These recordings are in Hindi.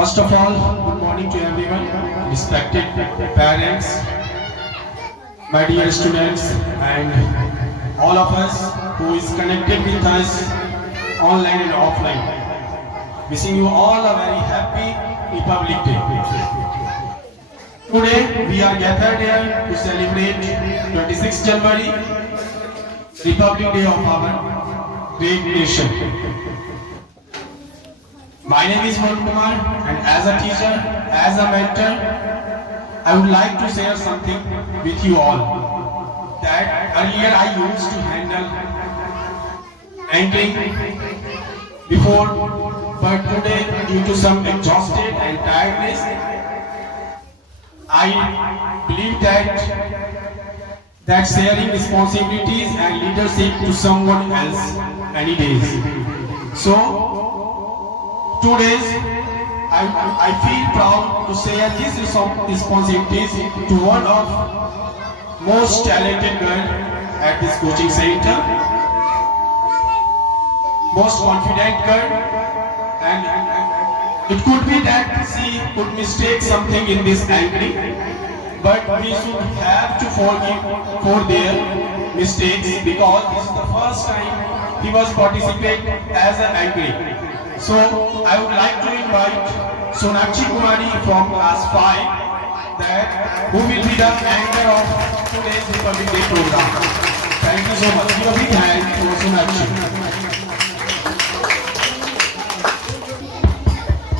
First of all, good morning to everyone, respected parents, my dear students, and all of us who is connected with us online and offline. Wishing you all a very happy Republic Day. Today we are gathered here to celebrate 26 January, Republic Day of our great nation. My name is Varun Kumar, and as a teacher, as a mentor, I would like to share something with you all. That earlier I used to handle angling before, but today due to some exhausted and tiredness, I believe that sharing responsibilities and leadership to someone else any days. So 2 days, I feel proud to share these responsibilities to one of most talented girl at this coaching center, most confident girl, and it could be that she could mistake something in this angling, but we should have to forgive for their mistakes because this is the first time he was participating as an angling. So I would like to invite Sonakshi Kumari from class 5 who will be the anchor of today's Republic Day program. Thank you so much. Give a big hand for Sonakshi.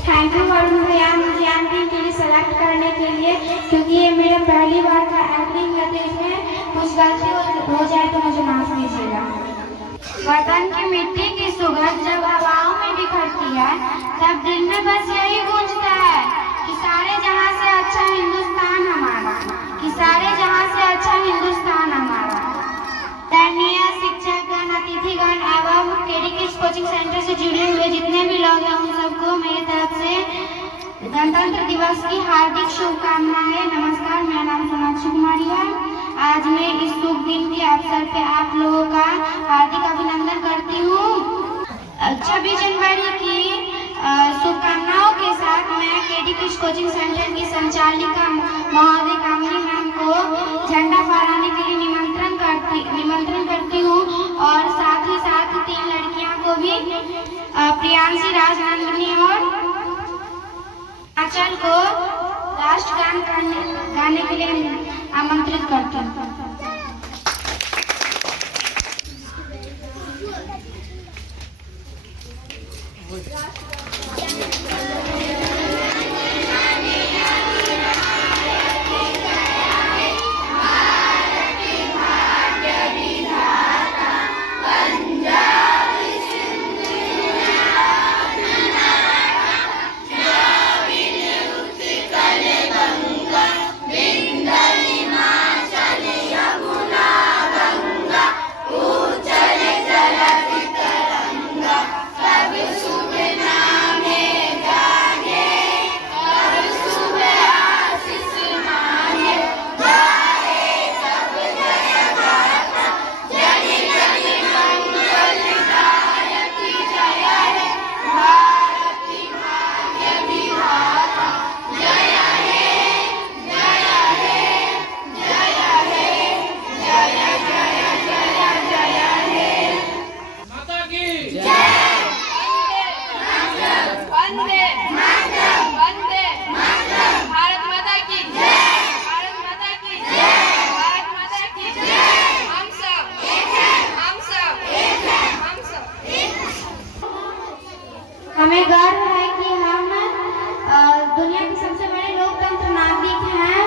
Thank you Varun भैया मुझे एंकरिंग के लिए सेलेक्ट करने के लिए, क्योंकि ये मेरा पहली बार का एंकरिंग है, तो इसमें कुछ गलती हो जाए तो मुझे माफ कीजिएगा। वतन की मिट्टी की सुगंध जब हवाओं में बिखरती है, तब दिल में बस यही गूंजता है कि सारे जहां से अच्छा हिंदुस्तान हमारा, कि सारे जहां से अच्छा हिंदुस्तान हमारा। माननीय शिक्षकगण, अतिथिगण एवं केडी किड्स कोचिंग सेंटर से जुड़े हुए जितने भी लोग हैं, उन सबको मेरी तरफ से गणतंत्र दिवस की हार्दिक शुभकामनाएं। नमस्कार, मेरा नाम सोनाक्षी कुमारी है। आज मैं इस शुभ दिन के अवसर पे आप लोगों का हार्दिक अभिनंदन करती हूँ। 26 जनवरी की शुभकामनाओं के साथ मैं केडी किड्स कोचिंग सेंटर की संचालिका महोदय कामनी मैम को झंडा फहराने के लिए निमंत्रण करती हूँ, और साथ ही साथ 3 लड़कियों को भी, प्रियांशी, राजनंदिनी और आंचल को राष्ट्रगान गाने के लिए आमंत्रित करती हूँ। हमें गर्व है कि हम दुनिया के सबसे बड़े लोकतंत्र नागरिक हैं।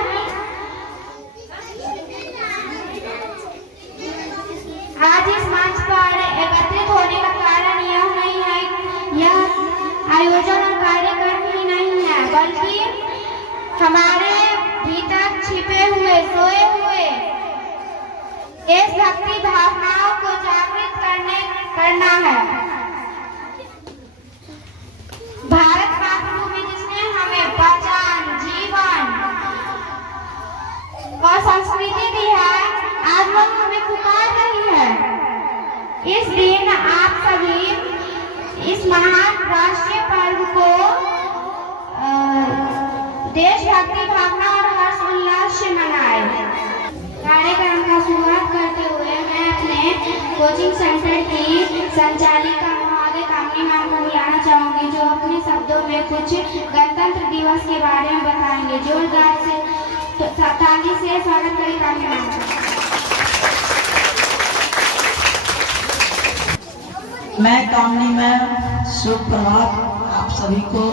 आज इस मंच पर एकत्रित होने का कारण यह नहीं है, यह आयोजन और कार्यक्रम ही नहीं है, बल्कि हमारे भीतर छिपे हुए, सोए हुए देशभक्ति भावनाओं को जागृत करना है। भारत मातृभूमि जिसने हमें पहचान, जीवन और संस्कृति दी है, आज वो हमें पुकार रही है। इस दिन आप सभी इस महान राष्ट्रीय पर्व को देशभक्ति भावना और हर्ष उल्लास से मनाए। कार्यक्रम का शुरुआत करते हुए मैं अपने कोचिंग सेंटर की संचालिका महोदय कामनी मैम को बुलाना चाहूंगी, जो अपने शब्दों में कुछ गणतंत्र दिवस के बारे में बताएंगे। जोरदार से ताली से स्वागत करें कामनी मैम का। मैं कामनी मैम, शुभ प्रभात आप सभी को।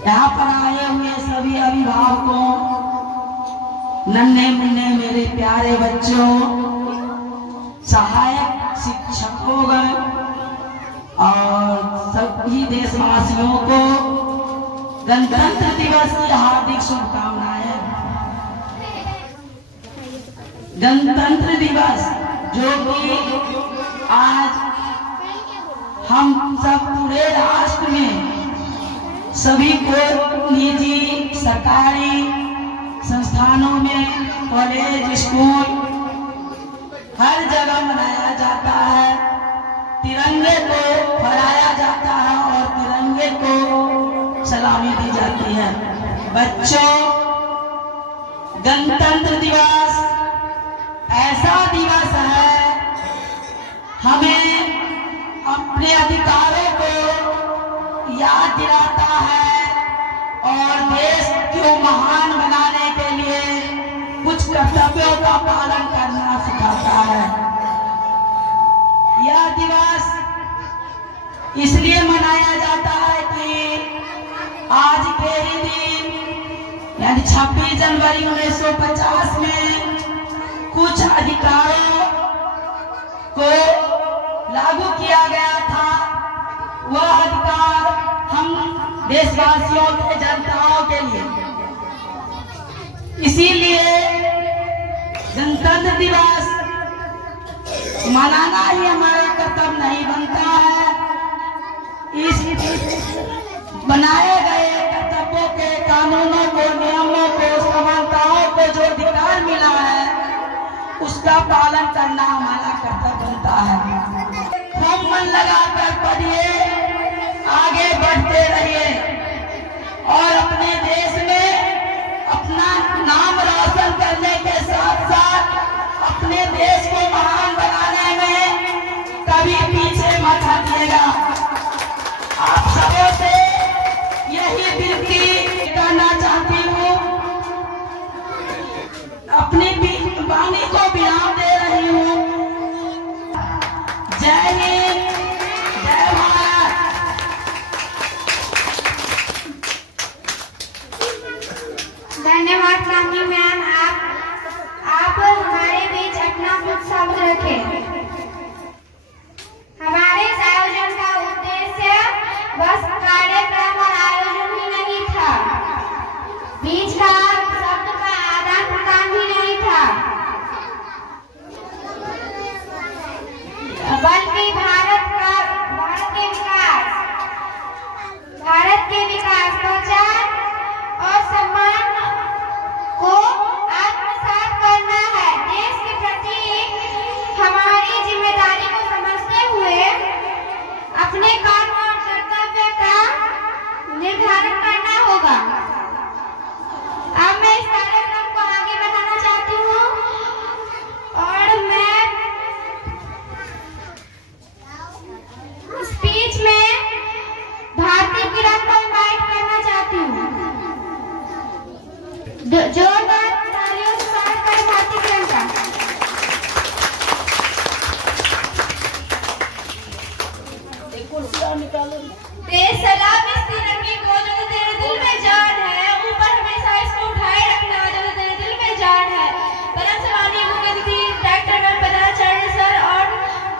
यहाँ पर आए हुए सभी अभिभावकों, नन्हे मुन्ने मेरे प्यारे बच्चों, सहायक शिक्षकों और सभी देशवासियों को गणतंत्र दिवस की हार्दिक शुभकामनाएं। गणतंत्र दिवस जो कि आज हम सब पूरे राष्ट्र में सभी को निजी सरकारी संस्थानों में, कॉलेज, स्कूल, हर जगह मनाया जाता है। तिरंगे को फहराया जाता है और तिरंगे को सलामी दी जाती है। बच्चों, गणतंत्र दिवस ऐसा दिवस है, हमें अपने अधिकारों को याद दिलाता है और देश को महान बनाने के लिए कुछ कर्तव्यों का पालन करना सिखाता है। यह दिवस इसलिए मनाया जाता है कि आज के ही दिन यानी 26 जनवरी 1950 में कुछ अधिकारों को लागू किया गया था। वह अधिकार हम देशवासियों के, जनताओं के लिए, इसीलिए गणतंत्र दिवस मनाना ही हमारा कर्तव्य नहीं बनता है। इस बनाए गए कर्तव्यों के, कानूनों को, नियमों को, समानताओं को जो अधिकार मिला है उसका पालन करना हमारा कर्तव्य बनता है। खूब मन लगाकर पढ़िए, आगे बढ़ते रहिए और अपने देश में अपना नाम रोशन करने के साथ साथ अपने देश को महान बनाने में कभी पीछे मत हटिएगा। आप सबों से यही विनती करना चाहती हूँ, अपनी वाणी को विराम दे रही हूँ। जय हिंद, जय भारत। धन्यवाद कामनी मैम, आप हमारे बीच अपना कुछ शब्द रखें। हमारे इस आयोजन का उद्देश्य बस कार्यक्रम और आयोजन ही नहीं था, बीच का शब्द का आदान प्रदान भी नहीं था, बल्कि भारत के विकास, पहचान और सम्मान को आत्मसात करना है। देश के प्रति हमारी जिम्मेदारी को समझते हुए अपने काम और कर्तव्य का निर्धारण करना होगा। अब मैं इस कार्यक्रम को आगे बढ़ाना चाहती हूँ और मैं स्पीच में भारतीय किरण को इनवाइट करना चाहती हूँ। जोरदार तालियों से स्वागत करें भारतीय किरण का। बेसलाम इस तिरंगे को जो तेरे दिल में जान है, ऊपर हमेशा इसको उठाए रखना जो तेरे दिल में जान है। परम सवानी मुख्य अतिथि डॉक्टर मैम पदाचार्य सर और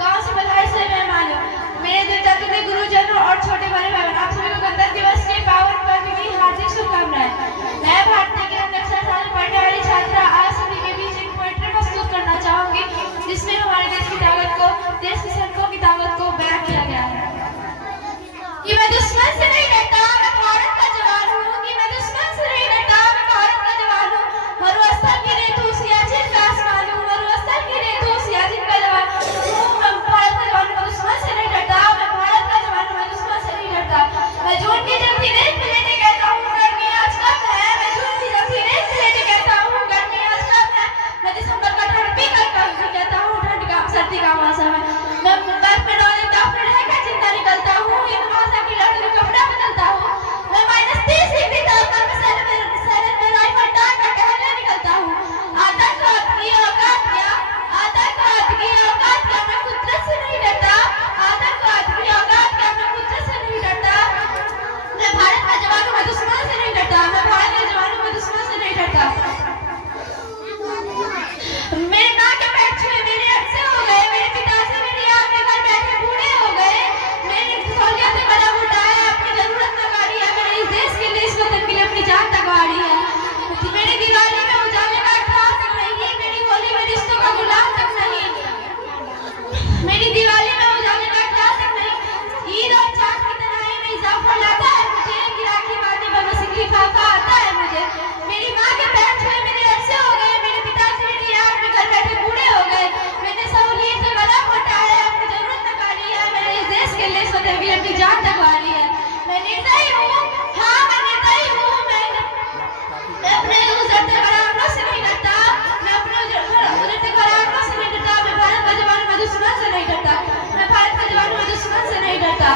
गांव से पधारे से मेहमानों, मेरे दिल जाते गुरुजन और छोटे बड़े भाई, आप सभी को गणतंत्र दिवस के पावन पर्व की हार्दिक शुभकामनाएं। मैं भारतीय के कक्षा 7 में पढ़ने वाली छात्रा आज सभी के बीच एक पोएट्री प्रस्तुत करना चाहूंगी, जिसमें हमारे देश की ताकत को, देश के सैनिकों की ताकत को बयां किया गया है। कि मैं दुश्मन से नहीं डरता, मैं भारत का जवान हूँ। कि मैं दुश्मन से नहीं डरता, मैं भारत का जवान हूँ। मरुस्थल की रेतू सियाचिन का आसमान हूँ, मरुस्थल की रेतू सियाचिन का जवान हूँ। मैं भारत का जवान हूँ, दुश्मन से नहीं डरता, मैं भारत का जवान हूँ, मैं दुश्मन से नहीं डरता। मैं जून की जंग की रेत में लेटे कहता हूँ, लड़के आज का अपनी जान तकवा ली है। मैं निर्दयी हूँ, हाँ मैं निर्दयी हूँ। मैं अपने उजड़ते घरानों से नहीं डरता, मैं अपने उजड़ते घरानों से नहीं डरता, मैं भारत का जवान में दुश्मन से नहीं डरता, मैं भारत का जवान में दुश्मन से नहीं डरता।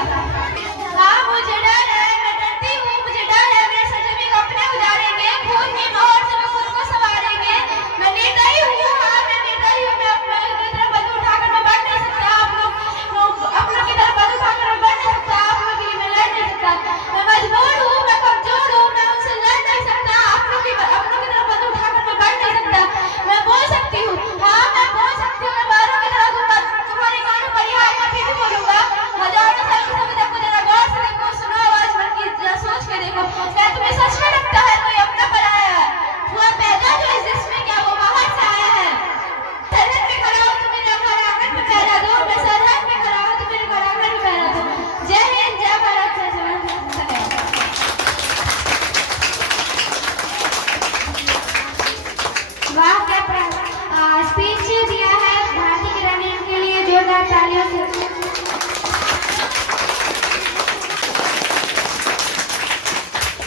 हाँ मुझे डर है, मैं डरती हूँ, मुझे डर है मेरे सजमी को अपने उजाड़ेंगे, खून की मोहर से खुद को संवारेंगे। मैं निर्दयी हूँ, हाँ मैं निर्दयी हूँ। मैं अपनों की तरफ बंदूक उठाकर मैं बढ़ नहीं सकता, आप लोग अपनों की तरफ बंदूक उठाकर मैं बढ़ नहीं सकता, आप लोग के लिए मैं लड़ नहीं सकता। मैं मजबूर हूँ, मैं कमजोर हूँ, मैं उनसे लड़ नहीं सकता, अपनों की तरफ बंदूक उठाकर मैं बढ़ नहीं सकता। मैं बोल सकती हूँ, हाँ मैं बोल सकती हूँ, मैं बारों की तरह तुम्हारे कानों पर ही आएगा फिर भी बोलूंगा। हजारों साल की समय तक जरा गौर से देखो, सुनो आवाज भर की, जरा सोच के देखो, क्या तुम्हें सच में लगता है कोई अपना पर आया है? हुआ पैदा जो इस देश में, क्या वो बाहर से आया है? सरहद पे खड़ा हो तो मेरे घर आंगन में पहरा दो, मैं सरहद पे खड़ा हो तो मेरे घर आंगन में पहरा दो। जय हिंद, जय भारत, जय जवान। वाह क्या स्पीच दिया है भारतीय की रणनीति के लिए, जोरदार तालियों से।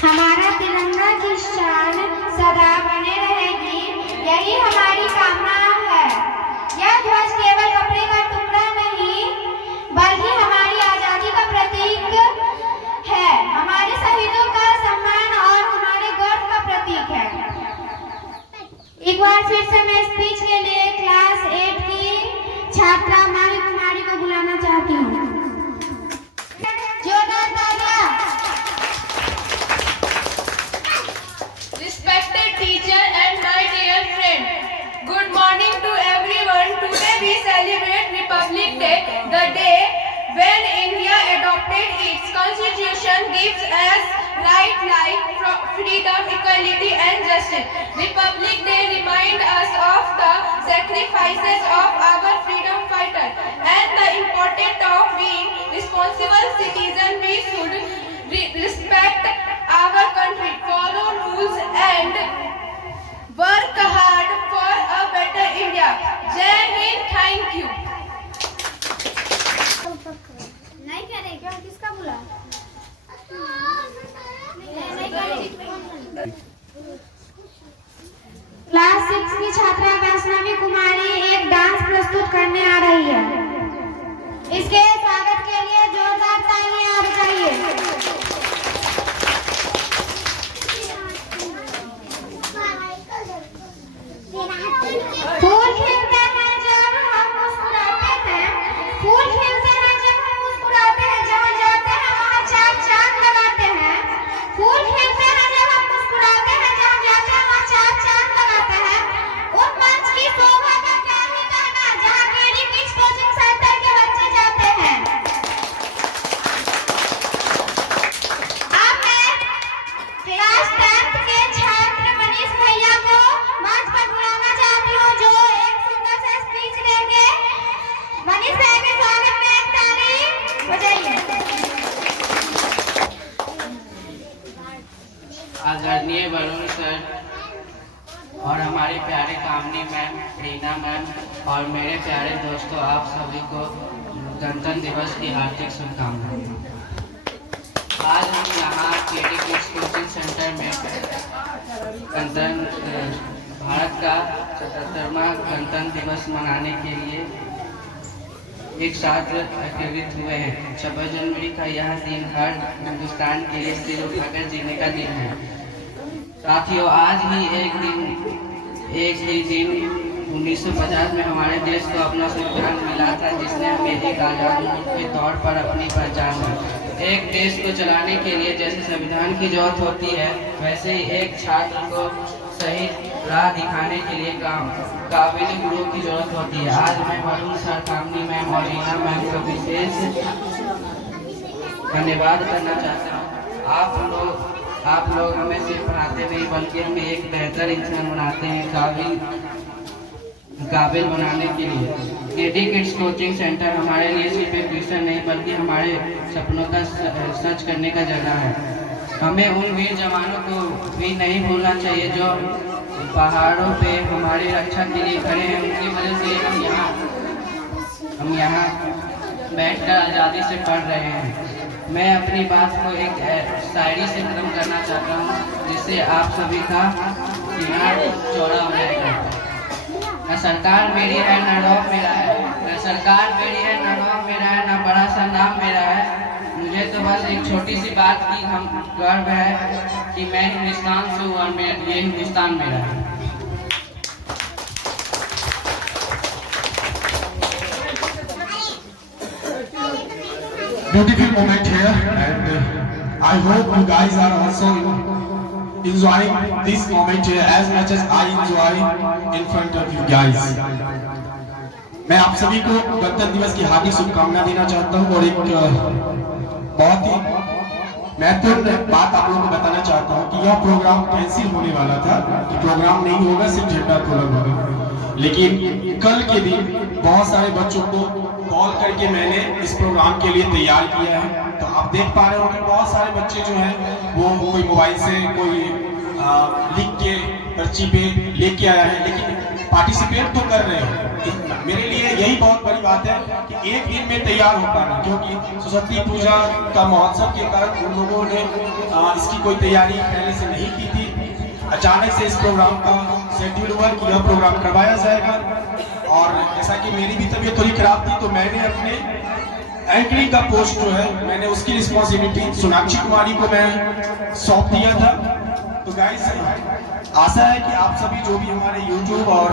हमारा तिरंगा की शान सदा बने रहेगी, यही हमारी कामना है। यह ध्वज केवल कपड़े का टुकड़ा नहीं, बल्कि हमारी आजादी का प्रतीक है, हमारे शहीदों का सम्मान और हमारे गर्व का प्रतीक है। एक बार फिर से मैं स्पीच के लिए क्लास 8 की छात्रा माही कुमारी को बुलाना चाहती हूँ। जोरदार तालियां। Respected teacher and my dear friend, good morning to everyone. Today we celebrate Republic Day, the day when India adopted its constitution, gives us right, life, freedom, equality and justice. Republic Day reminds us of the sacrifices of our freedom fighters and the importance of being responsible citizens. We should respect our country, follow rules and work hard for a better India. Jai Hind, thank you. नहीं करेगा, किसका बुला? क्लास 6 की छात्रा वैष्णवी कुमारी एक डांस प्रस्तुत करने आ रही है। इसके स्वागत के लिए जोरदार तालियां बजाइए। फूल खिलते हैं जब हम मुस्कुराते हैं, फूल खिलते हैं जब हम मुस्कुराते हैं, जहाँ जाते हैं वहाँ चार चांद लगाते हैं। फूल खिलते हैं जब हम मुस्कुराते हैं, जहाँ जाते हैं वहाँ चार चांद लगाते हैं। उन मंच की शोभा का क्या ही कहना, जहाँ केडी किड्स कोचिंग सेंटर के बच्चे जाते हैं। अब मैं क्लास 10th के छात्र मनीष भैया को मंच पर बुलाना चाहती हूँ, जो एक सुंदर सा स्पीच देंगे। मनीष भैया के स्वागत में एक ताली बजाइए। आदरणीय वरुण सर और हमारे प्यारे कामनी मैम, रीना मैम और मेरे प्यारे दोस्तों, आप सभी को गणतंत्र दिवस की हार्दिक शुभकामनाएं। आज हम यहाँ केडी किड्स कोचिंग सेंटर में भारत का 77वां गणतंत्र दिवस मनाने के लिए एक साथ एकत्रित हुए हैं। 26 जनवरी का यह दिन हर हिंदुस्तान के लिए सिर उठाकर जीने का दिन है। साथियों, आज ही एक दिन 1950 में हमारे देश को अपना संविधान मिला था, जिसने हमें एक आज़ाद मुल्क के तौर पर अपनी पहचान दी। एक देश को चलाने के लिए जैसे संविधान की जरूरत होती है, वैसे ही एक छात्र को सही राह दिखाने के लिए काबिल गुरु की जरूरत होती है। आज मैं वरुण सर, कामनी मैम और रीना मैम को विशेष धन्यवाद करना चाहता हूँ। आप लोग हमें सिर्फ पढ़ाते नहीं, बल्कि हमें एक बेहतर इंसान बनाते हैं, काबिल बनाने के लिए। केडी किड्स कोचिंग सेंटर हमारे लिए सिर्फ एक ट्यूशन नहीं, बल्कि हमारे सपनों का सच करने का जगह है। हमें उन वीर जवानों को भी नहीं भूलना चाहिए जो पहाड़ों पे हमारी रक्षा के लिए खड़े हैं। उनकी वजह से हम यहाँ बैठकर आज़ादी से पढ़ रहे हैं। मैं अपनी बात को एक शायरी से खत्म करना चाहता हूँ, जिससे आप सभी का दिमाग चौड़ा हो जाएगा। न सरकार मेरी है, न रौब मेरा है, न सरकार मेरी है, न रौब मेरा है, न बड़ा सा नाम मेरा है। मुझे तो बस एक छोटी सी बात की हम गर्व है कि मैं हिंदुस्तान से हूँ और ये हिंदुस्तान मेरा है। Beautiful moment here, and I hope you guys are also enjoying this moment here as much as I enjoy in front of you guys. मैं आप सभी को गणतंत्र दिवस की हार्दिक शुभकामनाएं देना चाहता हूं और एक बहुत ही महत्वपूर्ण बात आप लोगों को बताना चाहता हूं कि यह प्रोग्राम कैंसिल होने वाला था, कि प्रोग्राम नहीं होगा, सिर्फ झंडा तोलन होगा। लेकिन कल के दिन बहुत सारे बच्चों को कॉल करके मैंने इस प्रोग्राम के लिए तैयार किया है। तो आप देख पा रहे होंगे बहुत सारे बच्चे जो हैं वो कोई मोबाइल से कोई लिख के पर्ची पे लेके आया है, लेकिन पार्टिसिपेट तो कर रहे हैं। मेरे लिए यही बहुत बड़ी बात है कि एक दिन में तैयार हो पाना, क्योंकि सरस्वती पूजा का महोत्सव के कारण उन लोगों ने इसकी कोई तैयारी पहले से नहीं की थी। अचानक से इस प्रोग्राम का शेड्यूल हुआ कि यह प्रोग्राम करवाया जाएगा, और जैसा कि मेरी भी तबीयत थोड़ी खराब थी तो मैंने अपने एंकरिंग का पोस्ट जो है मैंने उसकी रिस्पॉन्सिबिलिटी सोनाक्षी कुमारी को मैं सौंप दिया था। तो गाइस आशा है कि आप सभी जो भी हमारे YouTube और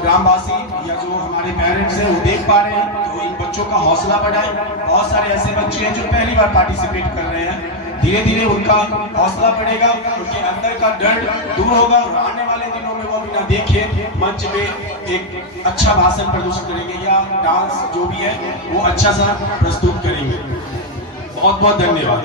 ग्रामवासी या जो हमारे पेरेंट्स हैं वो देख पा रहे हैं, तो इन बच्चों का हौसला बढ़ाएं। बहुत सारे ऐसे बच्चे हैं जो पहली बार पार्टिसिपेट कर रहे हैं, धीरे धीरे उनका हौसला बढ़ेगा, उनके अंदर का डर दूर होगा और आने वाले दिनों में वो बिना देखे मंच पे एक अच्छा भाषण प्रदर्शित करेंगे या डांस जो भी है वो अच्छा सा प्रस्तुत करेंगे। बहुत बहुत धन्यवाद।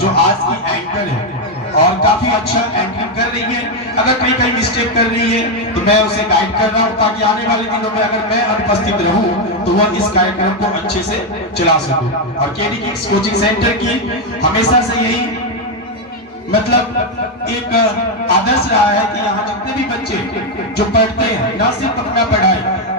जो आज की एंकर है और काफी अच्छा एंकरिंग कर रही है, अगर कहीं मिस्टेक कर रही है तो मैं उसे गाइड कर रहा हूँ, ताकि आने वाले दिनों में अगर मैं अनुपस्थित रहूँ तो वह इस कार्यक्रम को अच्छे से चला सकूं। और केडी किड्स कोचिंग सेंटर की हमेशा से यही मतलब एक आदर्श रहा है कि यहाँ जितने भी बच्चे जो पढ़ते हैं, न सिर्फ अपना पढ़ाई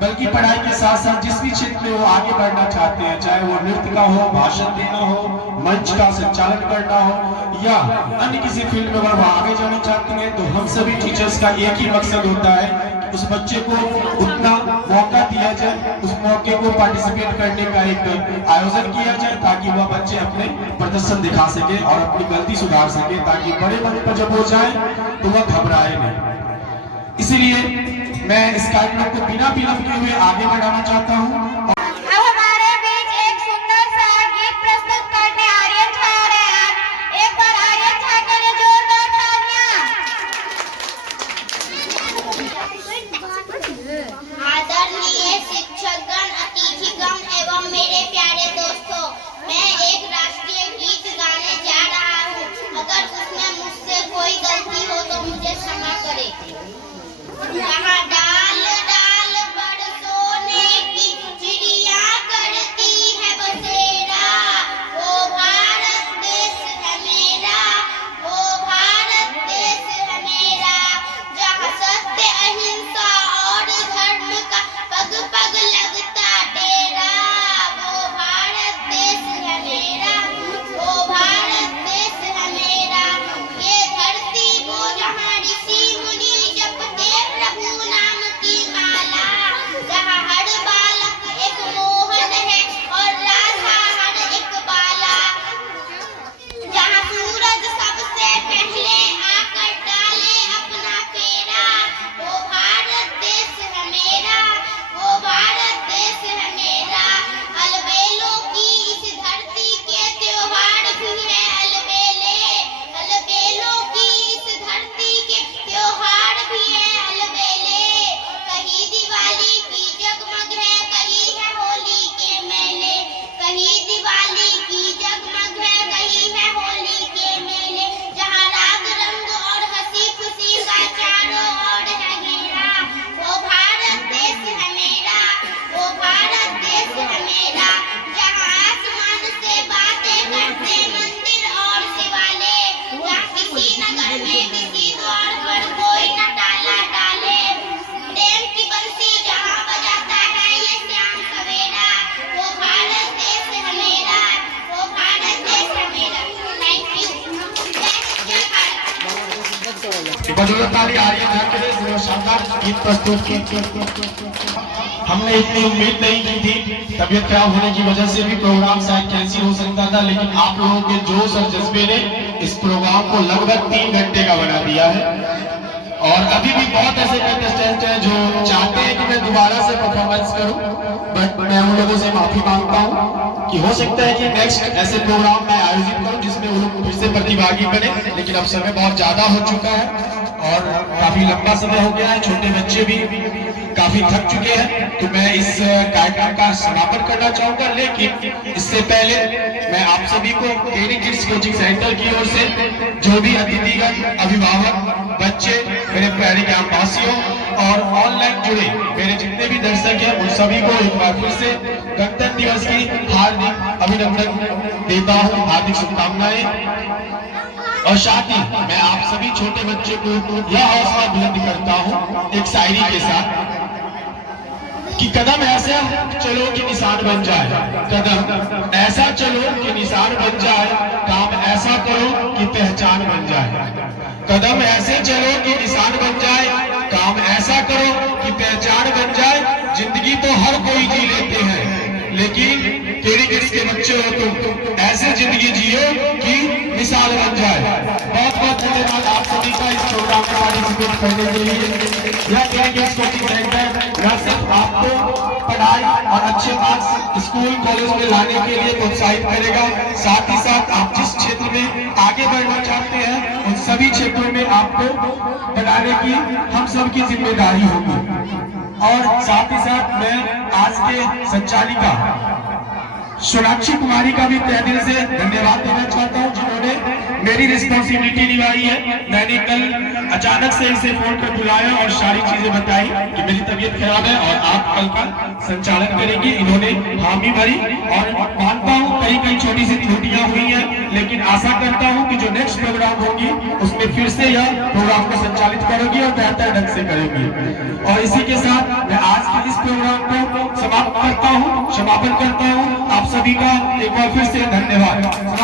बल्कि पढ़ाई के साथ साथ जिस भी क्षेत्र में वो आगे बढ़ना चाहते हैं, चाहे वो नृत्य का हो, भाषण देना हो, मंच का संचालन करना हो या अन्य किसी फील्ड में वो आगे जाना चाहते हैं, तो हम सभी टीचर्स का एक ही मकसद होता है कि उस बच्चे को उतना मौका दिया जाए, उस मौके को पार्टिसिपेट करने का एक आयोजन किया जाए, ताकि वह बच्चे अपने प्रदर्शन दिखा सके और अपनी गलती सुधार सके, ताकि बड़े मंच पर जब हो जाए तो वह घबराए नहीं। इसीलिए मैं इस कार्यक्रम को बिना विलंब किए हुए आगे बढ़ाना चाहता हूँ। अब हमारे बीच एक सुंदर सा गीत प्रस्तुत करने आर्यन झा आ रहे हैं। एक बार आर्यन झा के लिए जोरदार तालियां। आदरणीय शिक्षकगण, अतिथिगण एवं मेरे प्यारे दोस्तों, मैं एक राष्ट्रीय गीत गाने जा रहा हूँ। अगर उसमें मुझसे कोई गलती हो तो मुझे क्षमा करें। जहाँ डाल डाल पर सोने की चिड़िया करती है बसेरा, वो भारत देश है मेरा, वो भारत देश है मेरा। जहाँ सत्य अहिंसा और धर्म का पग पग लगता डेरा, वो भारत देश है मेरा, वो भारत देश है मेरा। ये धरती को जहाँ ऋषि मुनि जपते प्रभु नाम बदौलत ताली आर्यन हरकत ने शानदार गीत प्रस्तुत की। हमने इतनी उम्मीद नहीं की थी, तबीयत खराब होने की वजह से भी प्रोग्राम शायद कैंसिल हो सकता था, लेकिन आप लोगों के जोश और जज्बे ने इस प्रोग्राम को लगभग 3 घंटे का बना दिया है। और अभी भी बहुत ऐसे कंटेस्टेंट हैं जो चाहते हैं कि मैं दोबारा से परफॉर्मेंस करूं, बट मैं उन लोगों से माफी मांगता हूं कि हो सकता है कि नेक्स्ट ऐसे प्रोग्राम मैं आयोजित करूं जिसमें वो लोग फिर से प्रतिभागी बने, लेकिन अब समय बहुत ज्यादा हो चुका है और काफी लंबा समय हो गया है, छोटे बच्चे भी काफी थक चुके हैं, तो मैं इस कार्यक्रम का समापन करना चाहूंगा। लेकिन इससे पहले मैं आप सभी को केडी किड्स कोचिंग सेंटर की ओर से जो भी अतिथिगण, अभिभावक, बच्चे, मेरे प्यारे ग्रामवासियों और ऑनलाइन जुड़े मेरे जितने भी दर्शक हैं, उन सभी को एक बार फिर से गणतंत्र दिवस की हार्दिक अभिनंदन देता हूँ, हार्दिक शुभकामनाएं। और साथ ही मैं आप सभी छोटे बच्चे को यह हौसला बुलंद करता हूँ एक शायरी के साथ कि कदम ऐसा चलो कि निशान बन जाए, कदम ऐसा चलो कि निशान बन जाए, काम ऐसा करो कि पहचान बन जाए। कदम ऐसे चलो कि निशान बन जाए, काम ऐसा करो कि पहचान बन जाए। जिंदगी तो हर कोई जी लेते हैं, लेकिन केडी किड्स के बच्चे हो तुम, ऐसे जिंदगी जियो कि मिसाल बन जाए। बहुत बहुत धन्यवाद आप सभी का इस प्रोग्राम में पार्टिसिपेट करने के लिए। यह केडी किड्स कोचिंग सेंटर न सिर्फ आपको पढ़ाई और अच्छे मार्क्स स्कूल कॉलेज में लाने के लिए प्रोत्साहित करेगा, साथ ही साथ आप जिस क्षेत्र में आगे बढ़ना चाहते हैं उन सभी क्षेत्रों में आपको बनाने की हम सब की जिम्मेदारी होगी। और साथ ही साथ मैं आज के संचालिका सोनाक्षी कुमारी का भी तहे दिल से धन्यवाद देना चाहता हूं, जिन्होंने मेरी रिस्पॉन्सिबिलिटी निभाई है। मैंने कल अचानक से इसे फोन कर बुलाया और सारी चीजें बताई कि मेरी तबीयत खराब है और आप कल का संचालन करेंगे। इन्होंने हामी भरी और मानता हूं कई छोटी सी त्रुटियां हुई हैं, लेकिन आशा करता हूं कि जो नेक्स्ट प्रोग्राम होगी उसमें फिर से यह प्रोग्राम को संचालित करेगी और बेहतर ढंग से करेगी। और इसी के साथ मैं आज के इस प्रोग्राम को समाप्त करता हूं, समापन करता हूं। आप सभी का एक बार फिर से धन्यवाद।